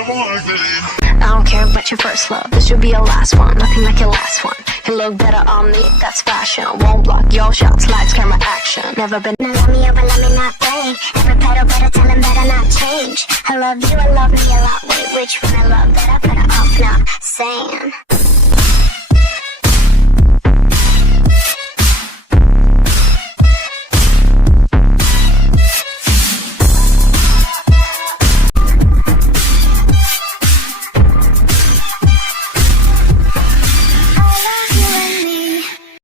I don't care about your first love, this should be your last one. Nothing like your last one. You look better on me, that's fashion. Won't block your shots, lights, camera, action. Never been. Now love me over, let me not play. Every pedal better, tell him better not change. I love you, I love me a lot. Wait, which one I love better? Better off not saying.